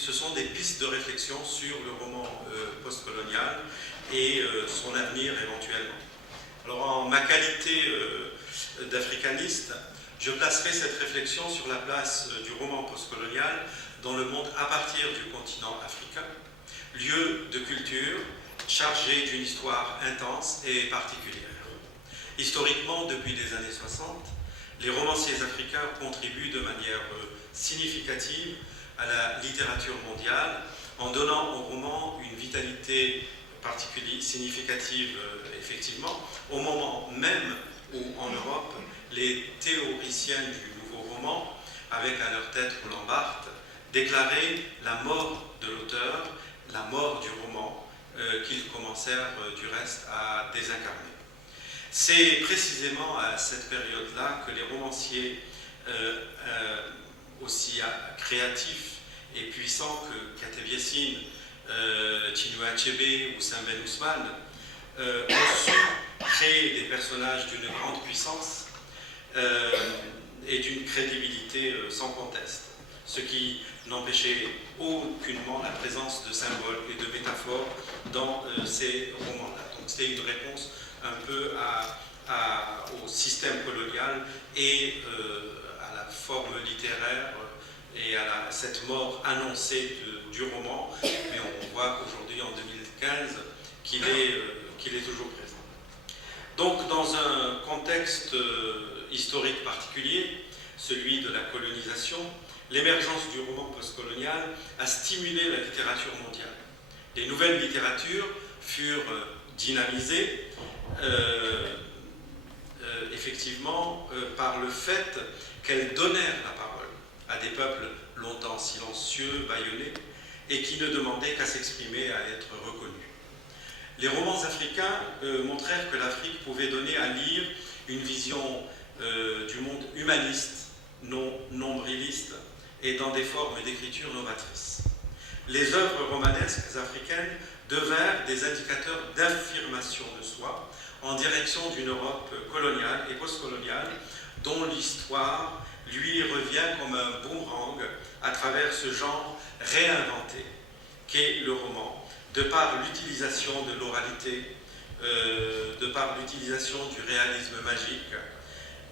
ce sont des pistes de réflexion sur le roman postcolonial et son avenir éventuellement. Alors en ma qualité d'africaniste, je placerai cette réflexion sur la place du roman postcolonial dans le monde à partir du continent africain, lieu de culture chargé d'une histoire intense et particulière. Historiquement, depuis les années 60, les romanciers africains contribuent de manière significative à la littérature mondiale en donnant au roman une vitalité particulière, significative effectivement, au moment même où en Europe, les théoriciens du nouveau roman, avec à leur tête Roland Barthes, déclaraient la mort de l'auteur, la mort du roman, qu'ils commencèrent du reste à désincarner. C'est précisément à cette période-là que les romanciers aussi créatifs et puissants que Kateb-Yassine, Chinua Achebe ou Sembène Ousmane ont su créer des personnages d'une grande puissance et d'une crédibilité sans conteste, ce qui n'empêchait aucunement la présence de symboles et de métaphores dans ces romans-là. Donc c'était une réponse un peu au système colonial et à la forme littéraire et à cette mort annoncée du roman, mais on voit qu'aujourd'hui, en 2015, qu'il est toujours présent. Donc, dans un contexte historique particulier, celui de la colonisation, l'émergence du roman postcolonial a stimulé la littérature mondiale. Les nouvelles littératures furent dynamisées, effectivement, par le fait qu'elles donnèrent la parole à des peuples longtemps silencieux, bâillonnés, et qui ne demandaient qu'à s'exprimer, à être reconnus. Les romans africains montrèrent que l'Afrique pouvait donner à lire une vision du monde humaniste, non nombriliste, et dans des formes d'écriture novatrices. Les œuvres romanesques africaines devinrent des indicateurs d'affirmation de soi en direction d'une Europe coloniale et postcoloniale dont l'histoire lui revient comme un boomerang à travers ce genre réinventé qu'est le roman, de par l'utilisation de l'oralité, de par l'utilisation du réalisme magique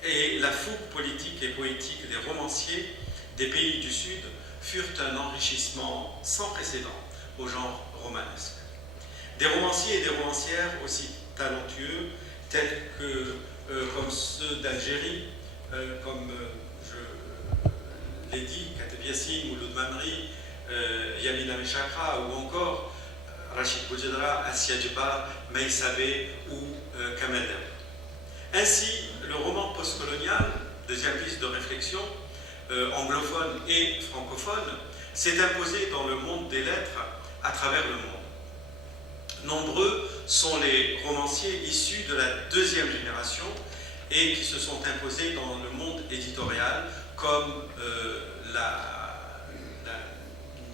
et la fougue politique et poétique des romanciers des pays du Sud furent un enrichissement sans précédent au genre romanesque. Des romanciers et des romancières aussi talentueux, tels que, comme ceux d'Algérie, comme je l'ai dit, Kateb-Yassine, Mouloud Mamri, Yamina Meshakra, ou encore Rachid Boujedra, Assia Djeba, Meïsabé ou Kamel Daoud. Ainsi, le roman postcolonial, deuxième piste de réflexion, anglophone et francophone, s'est imposé dans le monde des lettres à travers le monde. Nombreux sont les romanciers issus de la deuxième génération et qui se sont imposés dans le monde éditorial, comme la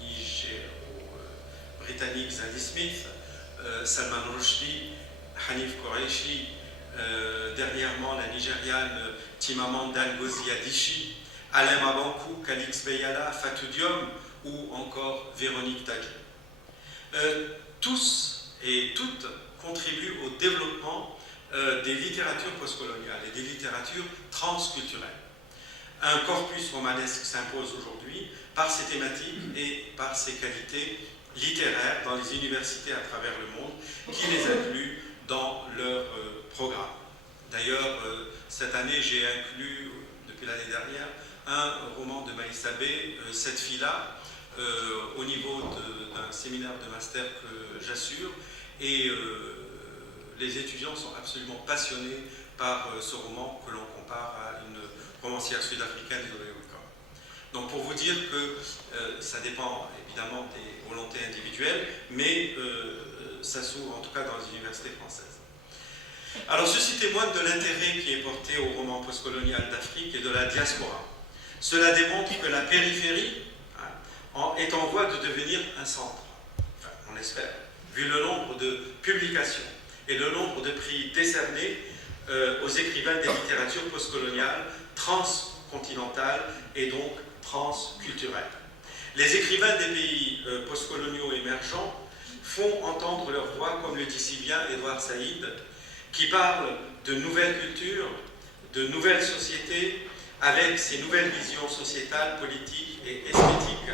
nigéro-britannique Zadie Smith, Salman Rushdie, Hanif Qureshi, dernièrement la nigériane Chimamanda Ngozi Adichie, Alain Mabankou, Calix Beyala, Fatou Diom ou encore Véronique Tadjou. Tous et toutes contribuent au développement des littératures postcoloniales et des littératures transculturelles. Un corpus romanesque s'impose aujourd'hui par ses thématiques et par ses qualités littéraires dans les universités à travers le monde qui les incluent dans leur programme. D'ailleurs, cette année, j'ai inclus, depuis l'année dernière, un roman de Meïsabé, Cette fille-là, au niveau d'un séminaire de master que j'assure, et les étudiants sont absolument passionnés par ce roman que l'on compare à une romancière sud-africaine, Zoé Wilcom. Donc pour vous dire que ça dépend évidemment des volontés individuelles, mais ça s'ouvre en tout cas dans les universités françaises. Alors ceci témoigne de l'intérêt qui est porté au roman postcolonial d'Afrique et de la diaspora. Cela démontre que la périphérie est en voie de devenir un centre, enfin, on espère, vu le nombre de publications et le nombre de prix décernés aux écrivains des littératures postcoloniales, transcontinentales et donc transculturelles. Les écrivains des pays postcoloniaux émergents font entendre leur voix, comme le dit si bien Edouard Saïd, qui parle de nouvelles cultures, de nouvelles sociétés, avec ces nouvelles visions sociétales, politiques et esthétiques.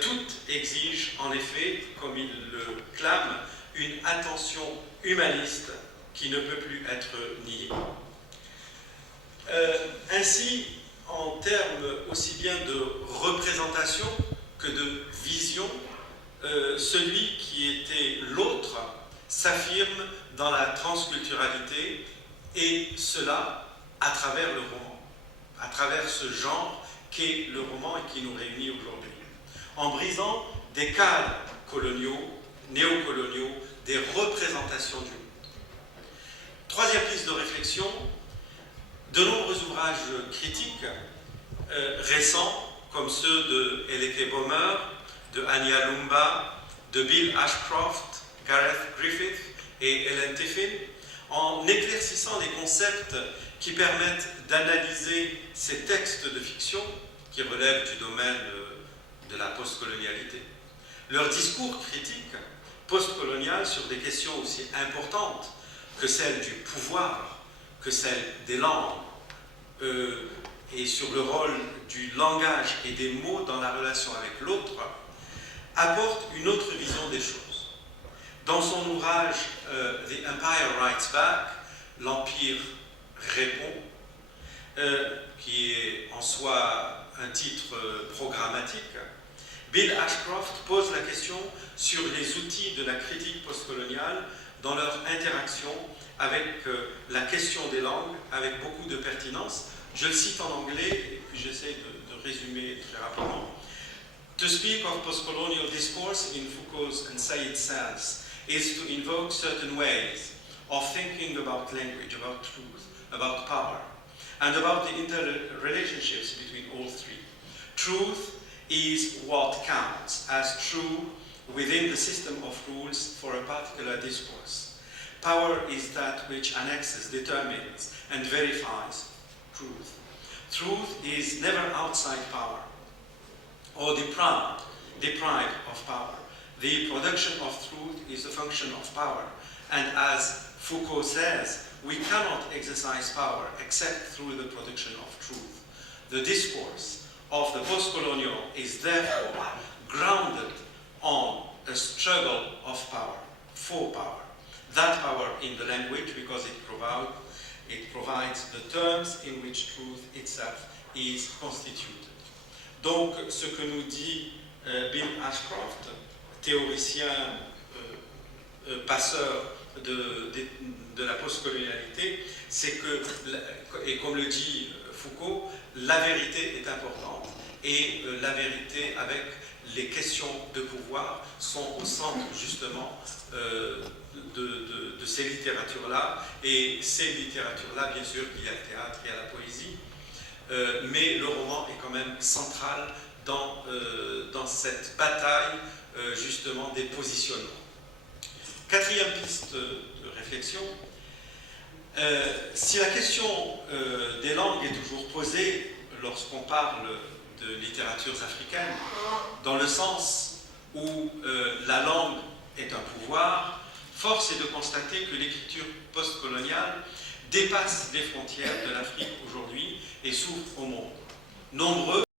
Toutes exigent, en effet, comme il le clame, une attention humaniste qui ne peut plus être niée. Ainsi, en termes aussi bien de représentation que de vision, celui qui était l'autre s'affirme dans la transculturalité, et cela à travers le roman, à travers ce genre qu'est le roman et qui nous réunit aujourd'hui, en brisant des cadres coloniaux, néocoloniaux, des représentations du monde. Troisième piste de réflexion, de nombreux ouvrages critiques récents, comme ceux de Eleke Bomer, de Annie Alumba, de Bill Ashcroft, Gareth Griffith et Ellen Tiffin, en éclaircissant les concepts qui permettent d'analyser ces textes de fiction qui relèvent du domaine de la postcolonialité. Leur discours critique postcolonial sur des questions aussi importantes que celles du pouvoir, que celles des langues, et sur le rôle du langage et des mots dans la relation avec l'autre, apporte une autre vision des choses. Dans son ouvrage The Empire Writes Back, l'Empire répond, qui est en soi un titre programmatique, Bill Ashcroft pose la question sur les outils de la critique postcoloniale dans leur interaction avec la question des langues, avec beaucoup de pertinence. Je le cite en anglais, et puis j'essaie de résumer très rapidement. To speak of postcolonial discourse in Foucault's and Said's sense is to invoke certain ways of thinking about language, about truth, about power, and about the interrelationships between all three. Truth is what counts as true within the system of rules for a particular discourse. Power is that which annexes, determines, and verifies truth. Truth is never outside power or deprived of power. The production of truth is a function of power, and as Foucault says, we cannot exercise power except through the production of truth. The discourse of the postcolonial is therefore grounded on a struggle of power, for power. That power in the language, because it provides the terms in which truth itself is constituted. Donc, ce que nous dit Bill Ashcroft, théoricien, passeur de la postcolonialité, c'est que, et comme le dit Foucault, la vérité est importante, et la vérité avec les questions de pouvoir sont au centre justement de ces littératures-là, et ces littératures-là, bien sûr, il y a le théâtre, il y a la poésie, mais le roman est quand même central dans cette bataille justement des positionnements. Quatrième piste de réflexion, si la question des langues est toujours posée lorsqu'on parle de littératures africaines, dans le sens où la langue est un pouvoir, force est de constater que l'écriture postcoloniale dépasse les frontières de l'Afrique aujourd'hui et s'ouvre au monde. Nombreux